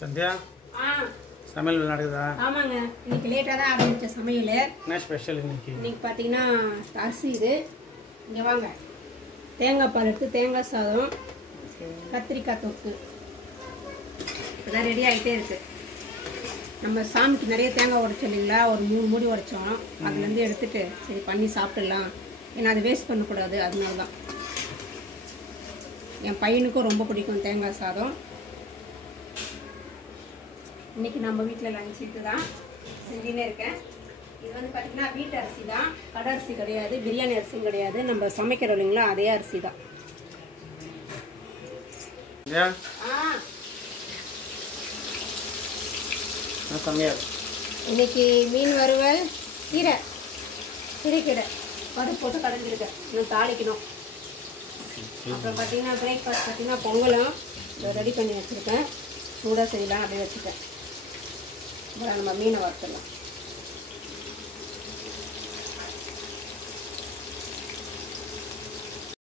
சந்தியா சமையல் நடக்குதா? ஆமாங்க, இன்னைக்கு லேட்டாக தான் ஆரம்பிச்ச சமையல். என்ன ஸ்பெஷல் இன்னைக்கு? இன்னைக்கு பார்த்தீங்கன்னா அரிசி இது. இங்கே வாங்க, தேங்காய் பால் எடுத்து தேங்காய் சாதம், கத்திரிக்காய் தொக்கு இதெல்லாம் ரெடி ஆகிட்டே இருக்கு. நம்ம சாமிக்கு நிறைய தேங்காய் உடைச்சோம் இல்லைங்களா, ஒரு 3 மூடி உடைச்சோம். அதுலேருந்து எடுத்துட்டு சரி பண்ணி சாப்பிட்டுடலாம், ஏன்னா அதை வேஸ்ட் பண்ணக்கூடாது. அதனால தான் என் பையனுக்கும் ரொம்ப பிடிக்கும் தேங்காய் சாதம். இன்றைக்கி நம்ம வீட்டில் லஞ்ச் இது தான் செஞ்சுன்னே இருக்கேன். இது வந்து பார்த்திங்கன்னா வீட்டு அரிசி தான், கடை அரிசி கிடையாது, பிரியாணி அரிசியும் கிடையாது. நம்ம சமைக்கிறோம் இல்லைங்களா, அதே அரிசி தான். இன்னைக்கு மீன் வறுவல், கீரை, சிறுகீரை பருப்பு போட்டு கடைஞ்சிருக்கேன். இன்னும் தாளிக்கணும். அப்புறம் பார்த்திங்கன்னா பிரேக்ஃபாஸ்ட் பார்த்திங்கன்னா பொங்கலும் ரெடி பண்ணி வச்சுருக்கேன். சூடாக செய்யலாம் அப்படியே வச்சுட்டேன். அப்புறம் நம்ம மீனை வறுத்துடலாம்.